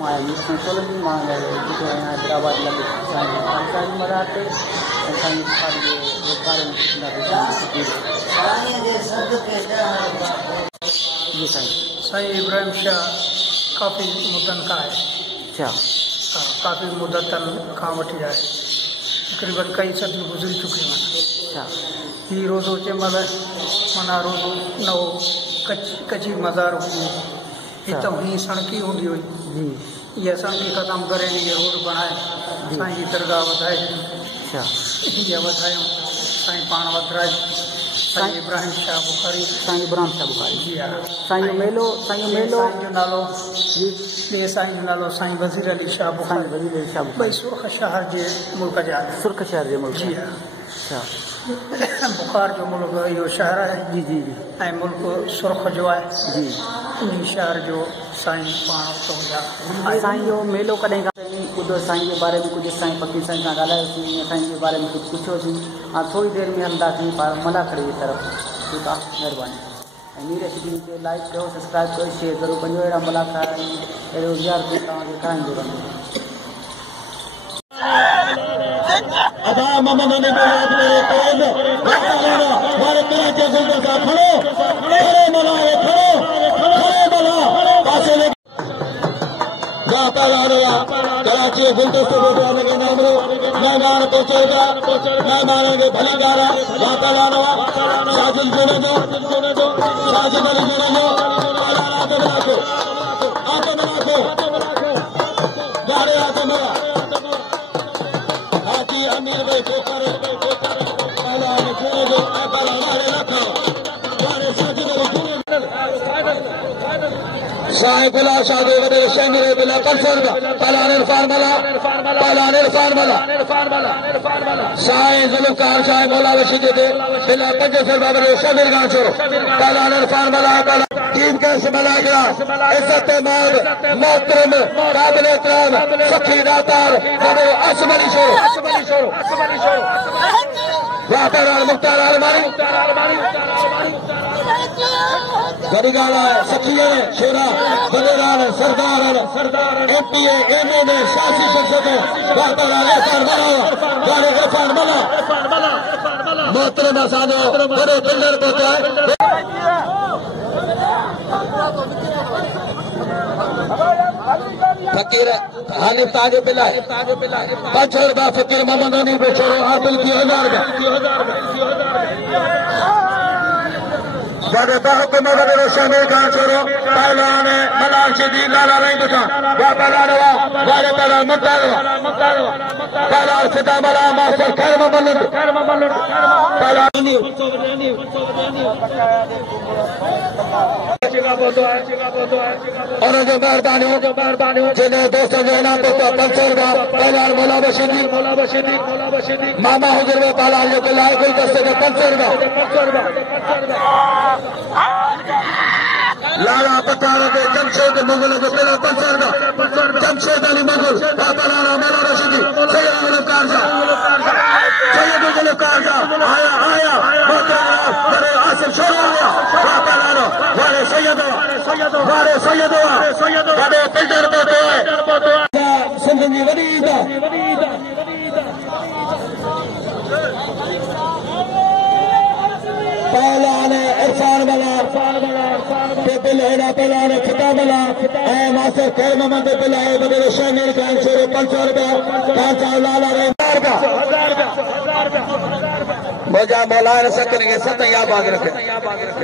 माया संतोलन मांग हैदराबाद लगे साईं मराठे साईं व्यापार जी साईं इब्राहिम शाह काफ़ी मुदन का है। अच्छा। काफ़ी मुदतन खां वठी आहे, तकरीबन कई सदियूं गुज़री चुकियूं आहिनि। अच्छा। ही रोज़ो जंहिं महिल माना रोज़ो नओ कची मज़ार हुई, हितां ही सड़की हूंदी हुई जी, इहा सड़की ख़तमु करे इहा रोड बणाए साईं जी दरगाह वधाए ॾिनी। अच्छा। इहा वधायूं साईं पाण वधाए साईं इब्राहिम शाह बुखारी। साईं इब्राहिम शाह बुखारी जी हा। साईं मेलो साईं जो नालो जी, ॿिए साईं जो नालो साईं वज़ीर अली शाह बुखारी। वज़ीर अली शाह बुखारी ॿई सुर्ख शहर जे मुल्क जा। सुर्ख शहर जे मुल्क जी हा। अच्छा। बुखार जो मुल्क इहो शहर आहे। जी जी जी। ऐं मुल्क सुर्ख जो आहे जी। इन शहर जो साईं पाण उतां जा। साईं जो मेलो कॾहिं खां कुझु साईं जे बारे में कुझु साईं फ़कीर साईं खां ॻाल्हायोसीं, साईं जे बारे में कुझु पुछियोसीं। हाणे थोरी देरि में हलंदासीं पाण मलाखड़ी जी तरफ़। ठीकु आहे, महिरबानी। ऐं मीर सिटी खे लाइक कयो, सब्सक्राइब कयो, शेयर ज़रूरु कजो। अहिड़ा मलाखा अहिड़ो ज़ियारतूं तव्हांखे कराईंदो रहंदो। कराची गुलदस्तों के नाम मेहमान पहुंचेगा, मेहमान के भली गारा साजिद जुड़े दो, साजिद अली जुड़े दो, आते बनाको गाड़े आते बना हाथी अमीर भाई पोकर पहला जुड़े दो, पहला हमारे रखा गाड़े साजिद अली जुड़े साईं बिला शादी वडे शेंगरे बिला कंसरगा पलान इरफान मला साईं जुल्फकार शाह मौला रशीद दे बिला 50 बाबर शबीर गांव छोरो पलान इरफान मला टीम के समला गया इज्जत माद मोहतरम काबिल एहतराम सखी दातार बड़े असमली छोरो वाहतार मुख्तार अलमारी गरीगाला सखिए शेरा बदेरान सरदार एमपीए एमएनए शासी शख्सियत गाने इरफान मला मोहतरम असानो बड़े बिल्डर पहुंचा है। फकीर हानिफ ताजो बिला 5 रुपया फकीर मोहम्मद अली पे छोड़ो आबिल की 1000 बड़े बहुत मदद शामिल का छोड़ो पहलवान मलाल सिद्दीक लाला रही बुझा वा पहलवान वाले पहलवान पहलवान सिद्धा मला मास्टर खैर मोहम्मद पहलवान और जो मेहरबानी जिन्हें दोस्तों जो इनाम को 500 रुपया पहलवान मौला बशीदी मामा हुजूर में पहलवान जो लाए कोई 10 से 500 रुपया लाला पतार के जमशेद मुगल को पहला 500 रुपया जमशेद अली मुगल बाबा लाला मौला रशीदी सैयद गुलकार साहब आया बड़े आसिफ छोड़ा गया बाबा लाला वाले सैयद बड़े फिल्टर पोतो है सिंधी वडी पहलवान इरफान मला बिल हेड़ा पहलवान खिता मला मास्टर खैर मोहम्मद बिला वगैरह शामिल खान छोड़ो 500 रुपया 500 लाला 1000 मौजा मौलान सकन के सत या बाग रखे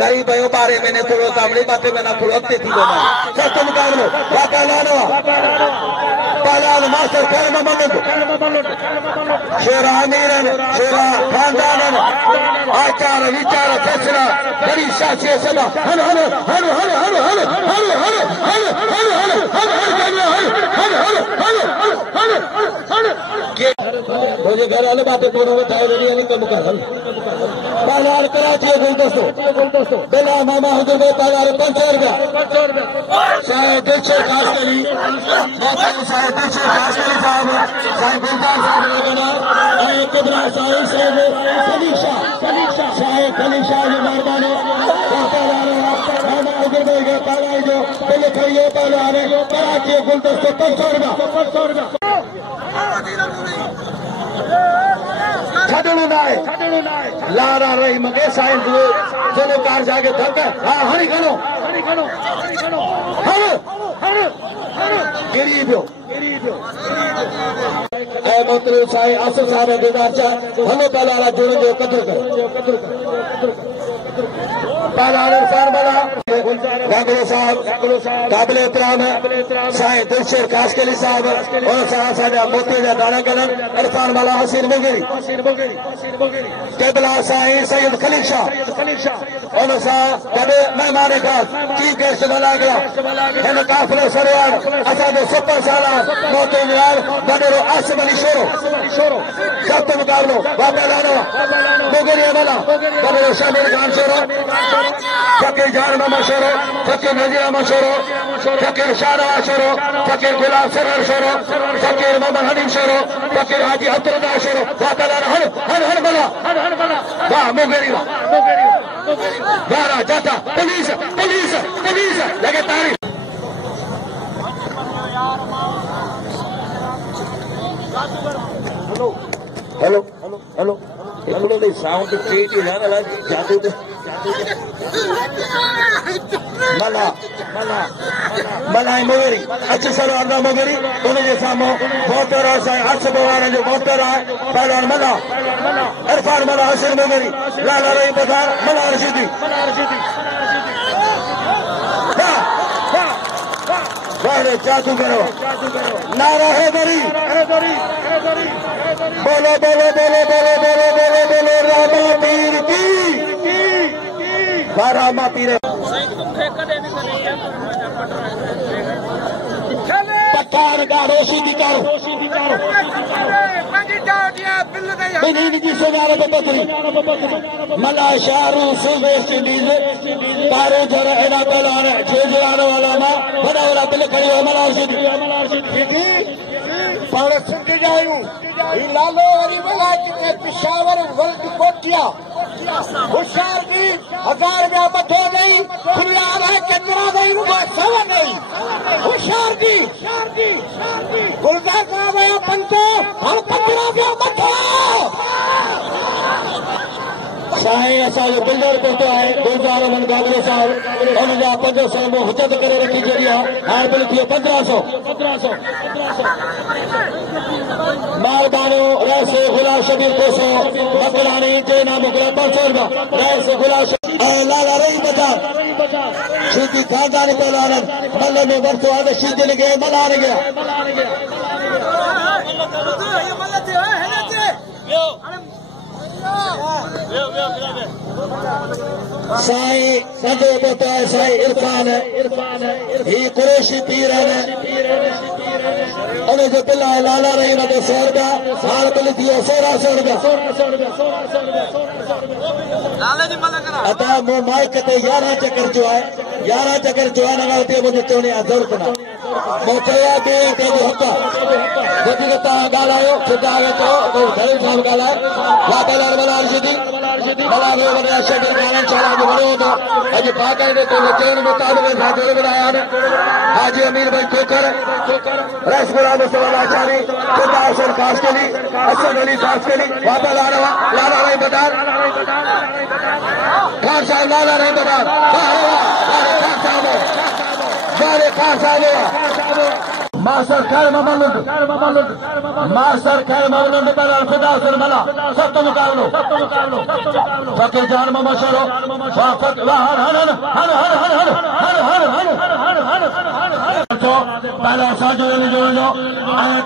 गरीब भयो बारे मैंने थोड़ो सामने बातें में ना थोड़ो अक्ते थी दो सत मुकाबलो वाका लानो पहलवान मास्टर खैर मोहम्मद शेरा अमीरन शेरा खानदानन आचार विचार फैसला बड़ी शासी सदा हन मुझे घर वाले बातें दोनों में ठाई रही नहीं कम कर पहलवान कराची गुलदस्तों बिला मामा हुजूर में पहलवान 500 रुपया शायद दिलशेर खास करी शायद दिलशेर खास करी साहब शायद गुलदार साहब लगना किबरा साहिब साहब शायद खलीशा जो मेहरबानी पालाई जो पहले खड़िए पहलवान कराची गुलदस्ते 500 रुपया छड़ू ना है लारा रही मगे साइन दुए दोनों कार जाके धक्क हाँ हरी खड़ो गिरी पियो ऐ मोतरे साईं असर साहब दीदार चा हलो पहला जुड़े जो कदर कर पहला इरफान बना गांगुलो साहब काबिल एहतराम है साईं दिलशेर काशकली साहब और साहब साजा मोती जा दाना कलन इरफान वाला हसीन मुगेरी केबला साईं सैयद खलील शाह और साहब कदे मेहमान खास चीफ गेस्ट बना गया इन काफिले सरवार असादे सुपर साला मोती यार बडरो आसिम अली शोरो सख्त मुकाबलो वापस लानो मुगेरी वाला बडरो शामिल खान शोरो फकीर जान मामा शोरो फकीर नजीर अहमद शोरो फकीर शाहनवाज शोरो फकीर गुलाब सरवर शोरो फकीर मोहम्मद हनीफ शोरो फकीर हाजी अब्दुल्लाह शोरो हर बना वाह मुगेरी वाह जाता पुलिस लगे तारीफ हेलो हिकिड़ो ॾेई साउंड टे ॾींहं न अलाए जादू ते मना मुगेरी अच सरवार मुगेरी उनजे साम्हूं मोहतर आहे साईं असब वारनि जो मोहतर आहे पहलवान मना इरफान मना हसन मुगेरी लाला रही बधार मना रशीदी वाह जादू करो नारा हैदरी बोलो रामा पीर की रामा पीर पठान का रोशीदी करो की सुञाणप पत्री मला शाहरू वेस्ट इंडीज कारो जर एना पहलवान जेजरान वाला मां वॾा वॾा बिल खड़ी मला रशीदी पाण सिंध जा आहियूं ही लालो वरी वला किथे पिशावर वर्ल्ड कोटिया होशियार दी 1000 रुपया मथो नहीं खुला है केतिरा नहीं रुपया सवा नहीं होशियार दी गुलजार का वया पंतो हर 15 रुपया मथो साईं असांजो बिल्डर पहुतो आहे गुलजार अहमद गागरो साहब हुनजा 500 में हुजत करे रखी छॾी आहे हाणे बिल थियो 1500 मालबानो रैसे गुलाब शबीर कोसो मकरानी जे नाम गुलाब 500 रुपया रैसे गुलाब लाला रही बजा शीदी खानदानी पहलवान मल्ल में वरतो आहे शीदी ने मला ने गया साईं नंढो पुट आहे साईं इरफान ही कुरैशी पीर आहिनि उनजो बिल आहे लाला रही हुनजो 100 रुपया हाणे बिल थियो 1600 रुपया अदा मूं माइक ते 11 चकर जो आहे न हुते मुंहिंजो चवण जी ज़रूरत न मूं चयो आहे ॿिए कंहिंजो हक़ आहे वधीक तव्हां ॻाल्हायो सिधा चओ घणे साहब ॻाल्हाए वापस मलार सिधी मलार वॾा शबीर खान शाला जो वॾो हूंदो अॼु बाक़ाइदे चवण मुताबिक़ जोड़े मिलाया आहिनि हाजी अमीर भाई खोखर रसगुल्ला मुस्तफा लाचानी खुदा हसन काशकली हसन अली काशकली वापस लाला रही बदार खान साहब लाला रही बदार खान साहब मास्टर खैर ममलुंड पर खुदा हसन मला सख्त मुकाबलो फकीर जान मोहम्मद शोरो पहला साजो जो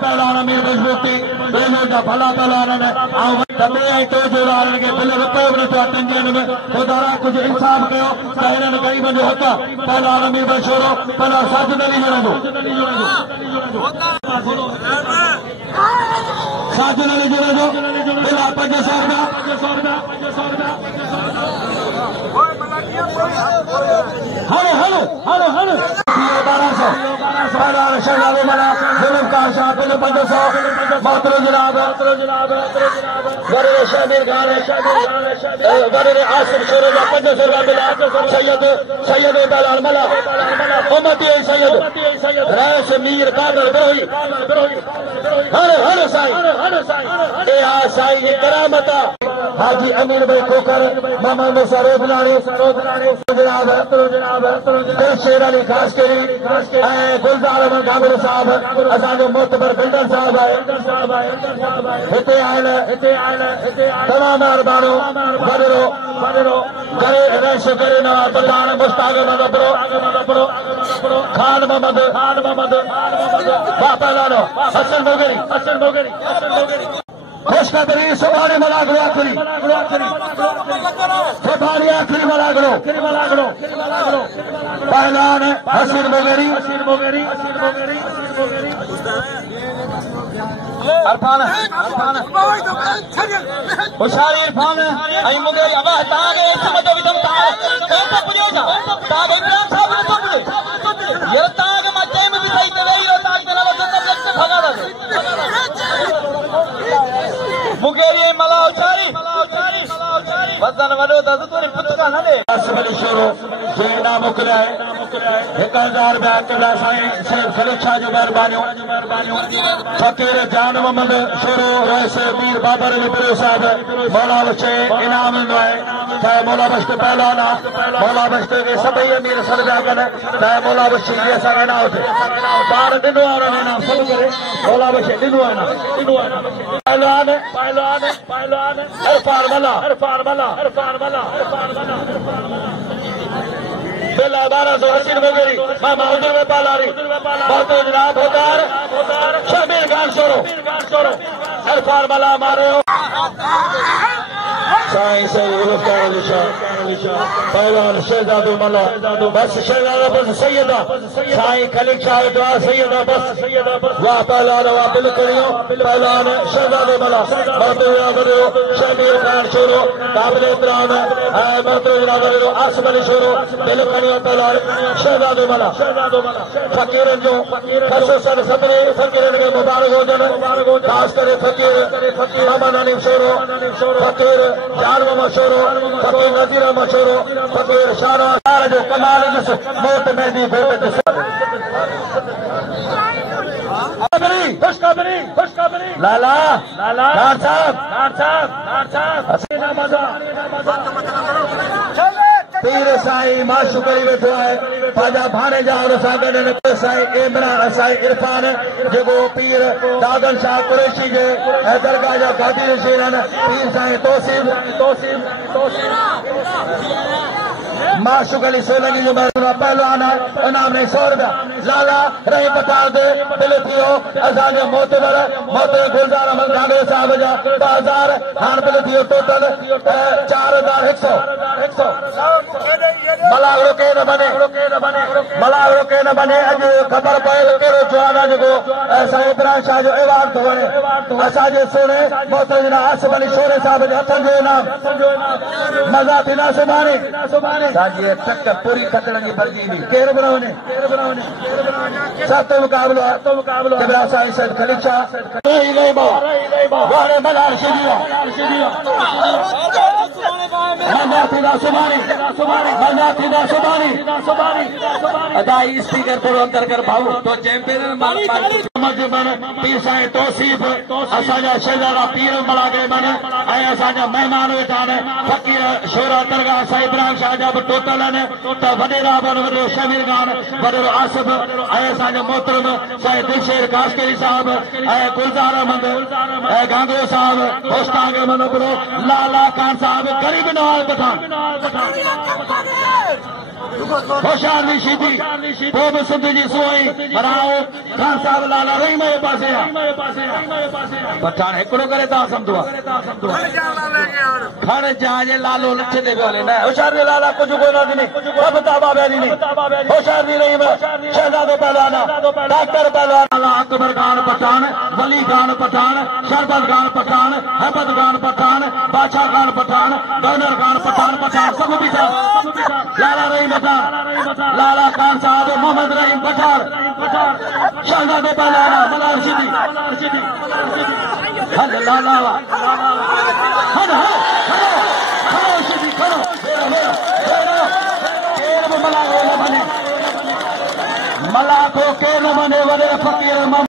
पहला अमीर मजबूती बेलो भला पहलवान टे जोड़ा के बिल रुपयो बि नथो टंगनि में खुदा कुछ इंसाफ़ कयो त हिननि ग़रीबनि जो हक़ पहला अमीर मशहूरो पहला साजिद अली जुड़ंदो साजिद अली जुड़ंदो बिला 500 रुपया हलो 1200 शहजादो मला जुल्म का शाह बिल 500 मोहतरम जनाब वररे शमीर खान वररे आसिफ शोरे का 500 का मिला सैयद बेलाल मला उम्मती सैयद रईस मीर कादर बिरोही हर साईं ए आ साईं जी करामत हाजी अमीर भाई खोकर मामा मूसा रोजनानी जनाब शेर अली खास करी गुलजार अहमद गांगुर साहब असांजो मोतबर बिल्डर साहब आहे हिते आयल तमाम महिरबानो वॾरो करे रश करे नवा प्रधान मुश्ताक अहमद खान मोहम्मद बापा लालो हसन मोगरी खुशखबरी सुभाणे मलागड़ो आखिरी सुभाणे आखिरी मलागड़ो पहलवान हसन मोगरी इरफान होशियारी इरफान आई मुगरी अब तागे समझो विदम तागे कैसे पुजो जा तागे इमरान साहब ने तो पुजे ये तागे मचे में भी सही ते रही और तागे ना तो लगते भगा दे मुगेरी मला उचारी वजन वडो त तोरी पुतका न दे असमली शोरो जे इनाम मोकलिया है 1000 रुपया कबला साईं शेख खलील शाह जो मेहरबानियों फकीर जान मोहम्मद शोरो रईस मीर बाबर बिरो साहब मौला बख्शे इनाम ॾिनो आहे चाहे मौला बख्श पहलवान मौला बख्श के सभई अमीर सॾा कनि चाहे मौला बख्श जी असांखे इनाम थिए ॿार ॾिनो आहे उन्हनि इनाम सभु करे मौला बख्श ॾिनो आहे पहलवान इरफान मला बिल 1200 हसीन मोगरी मामा हुजूर में पालारी मोहतरम जनाब होदार शमीर खान शोरो इरफान मला मारे साईं से पहलवान शहजादो मला बस शहजादा बस सैयदा साईं खलील शाह दुआ सैयदा बस वाह पहलवान वाह बिल करियो पहलवान शहजादो मला शमीर खान शोरो काबिल एहतराम मोहतरम जनाब आसिफ अली शोरो बिल करियो पहलवान शहजादो मला फकीरन जो खसूसन सभिनी फकीरन खे मुबारक हुजनि ख़ासि करे फकीर मोहम्मद अली शोरो फकीर जान मोहम्मद शोरो फकीर नज़ीर अहमद शोरो फकीर शाहनवाज जो कमाल ॾिस मोट मेहंदी घोट ॾिस खुशखबरी लाला खान साहब पीर साईं माशू करी वेठो आहे पंहिंजा भाणे जा हुन सां गॾु साईं इमरान साईं इरफान जेको पीर दादन शाह कुरैशी जे दरगाह जा गादी नशीन आहिनि पीर साईं तौसीफ़ माशूक अली सोलंगी जो पहलवान आहे इनाम ने 100 रुपया लाला रही पटार दे दिल थियो असांजो मोतबर गुलजार अहमद गांगुर साहब जा 2000 हाणे बिल थियो टोटल 4100 मलागड़ो के न बने अॼु ख़बर पए त कहिड़ो जवान आहे जेको साईं इब्राहिम शाह जो एवार्ड थो वणे असांजे सोने मोहतरम आसिफ अली शोरे साहब जे हथनि जो इनाम मज़ा थींदा सुभाणे साजी टक पूरी खतरन जी भरजी हुई केर बना वने सतो मुकाबलो जबरा साईं सैयद खलील शाह रही गई वारे मलार शिदिया मजा थींदा सुभाणे अदाई स्पीकर थोड़ो अंदर कर भाऊ तो चैंपियन पीर साईं तौसीफ़ असांजा शहजादा पीर मलागे बन ऐं असांजा महिमान वेठा आहिनि फकीर शोरा दरगाह साईं इब्राहिम शाह जा बि टोटल आहिनि त वॾेरा बि वॾो शमीर खान वॾो आसिफ ऐं असांजो मोहतरम साईं दिलशेर काशकरी साहब ऐं गुलजार अहमद ऐं गांगुर साहब मुश्ताक अहमद लाला खान साहब गरीब नवाज़ पठान होशियार शीदी पोइ बि सिंध जी सुई मराओ खान साहब लाला रही जे पासे पठान हिकिड़ो करे तव्हां सम्झो खण जहाज लालो लठ ते पियो हले न होशियार लाला कुझु कोन ॾिनी सभु ताबा पिया ॾिनी होशियार रही शहजादो पहलवान डॉक्टर पहलवान अकबर खान पठान वली खान पठान शरबत खान पठान अहमद खान पठान बादशाह खान पठान गवर्नर खान पठान सब बीठा लाला रहीम पठान लाला खान साहब मोहम्मद रहीम पठान शहजादे पहलाना मलार सिद्दी हल लाला हल खड़ो सिद्दी खड़ो मला को के न बने वॾे फ़क़ीर